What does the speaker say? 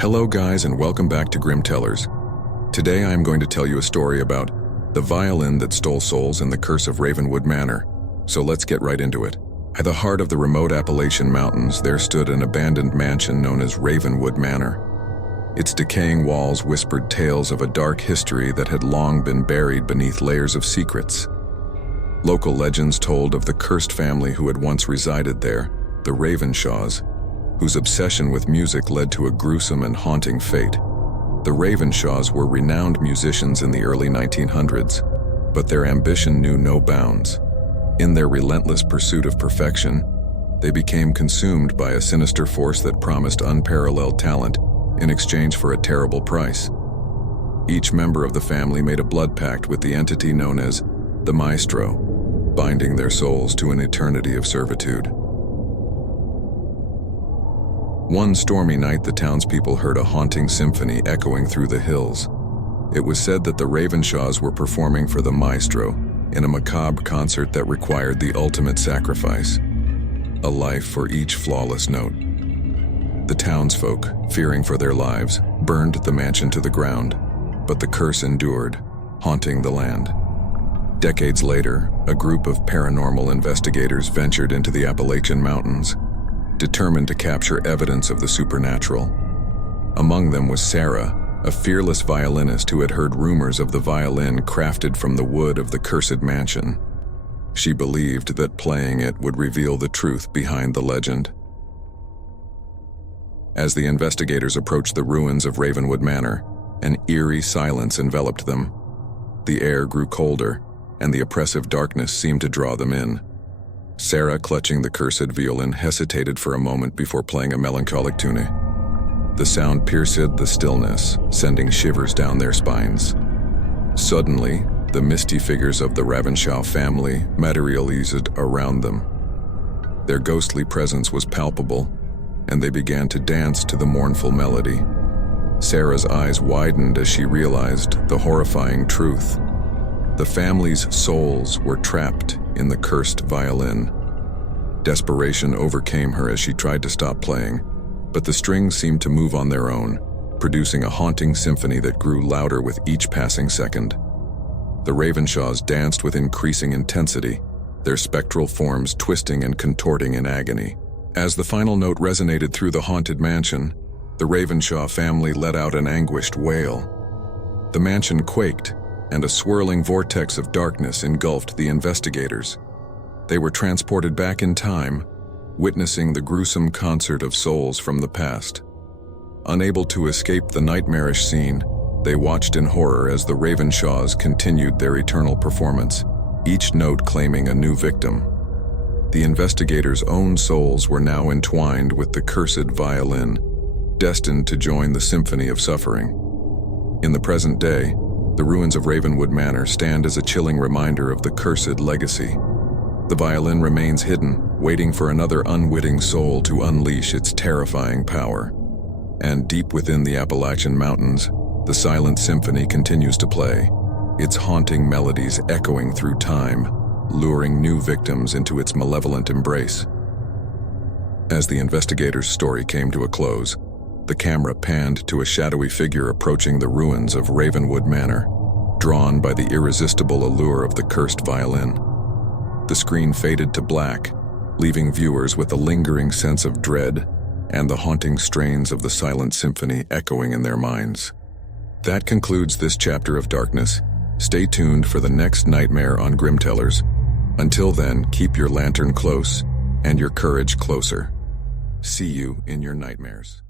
Hello guys and welcome back to Grim Tellers. Today I am going to tell you a story about the violin that stole souls and the curse of Ravenwood Manor. So let's get right into it. At the heart of the remote Appalachian Mountains, there stood an abandoned mansion known as Ravenwood Manor. Its decaying walls whispered tales of a dark history that had long been buried beneath layers of secrets. Local legends told of the cursed family who had once resided there, the Ravenshaws, whose obsession with music led to a gruesome and haunting fate. The Ravenshaws were renowned musicians in the early 1900s, but their ambition knew no bounds. In their relentless pursuit of perfection, they became consumed by a sinister force that promised unparalleled talent in exchange for a terrible price. Each member of the family made a blood pact with the entity known as the Maestro, binding their souls to an eternity of servitude. One stormy night, the townspeople heard a haunting symphony echoing through the hills. It was said that the Ravenshaws were performing for the Maestro in a macabre concert that required the ultimate sacrifice, a life for each flawless note. The townsfolk, fearing for their lives, burned the mansion to the ground, but the curse endured, haunting the land. Decades later, a group of paranormal investigators ventured into the Appalachian Mountains, determined to capture evidence of the supernatural. Among them was Sarah, a fearless violinist who had heard rumors of the violin crafted from the wood of the cursed mansion. She believed that playing it would reveal the truth behind the legend. As the investigators approached the ruins of Ravenwood Manor, an eerie silence enveloped them. The air grew colder, and the oppressive darkness seemed to draw them in. Sarah, clutching the cursed violin, hesitated for a moment before playing a melancholic tune. The sound pierced the stillness, sending shivers down their spines. Suddenly, the misty figures of the Ravenshaw family materialized around them. Their ghostly presence was palpable, and they began to dance to the mournful melody. Sarah's eyes widened as she realized the horrifying truth. The family's souls were trapped in the cursed violin. Desperation overcame her as she tried to stop playing, but the strings seemed to move on their own, producing a haunting symphony that grew louder with each passing second. The Ravenshaws danced with increasing intensity, their spectral forms twisting and contorting in agony. As the final note resonated through the haunted mansion, the Ravenshaw family let out an anguished wail. The mansion quaked, and a swirling vortex of darkness engulfed the investigators. They were transported back in time, witnessing the gruesome concert of souls from the past. Unable to escape the nightmarish scene, they watched in horror as the Ravenshaws continued their eternal performance, each note claiming a new victim. The investigators' own souls were now entwined with the cursed violin, destined to join the symphony of suffering. In the present day, the ruins of Ravenwood Manor stand as a chilling reminder of the cursed legacy. The violin remains hidden, waiting for another unwitting soul to unleash its terrifying power. And deep within the Appalachian Mountains, the silent symphony continues to play, its haunting melodies echoing through time, luring new victims into its malevolent embrace. As the investigators' story came to a close, the camera panned to a shadowy figure approaching the ruins of Ravenwood Manor, drawn by the irresistible allure of the cursed violin. The screen faded to black, leaving viewers with a lingering sense of dread and the haunting strains of the silent symphony echoing in their minds. That concludes this chapter of darkness. Stay tuned for the next nightmare on Grim Tellers. Until then, keep your lantern close and your courage closer. See you in your nightmares.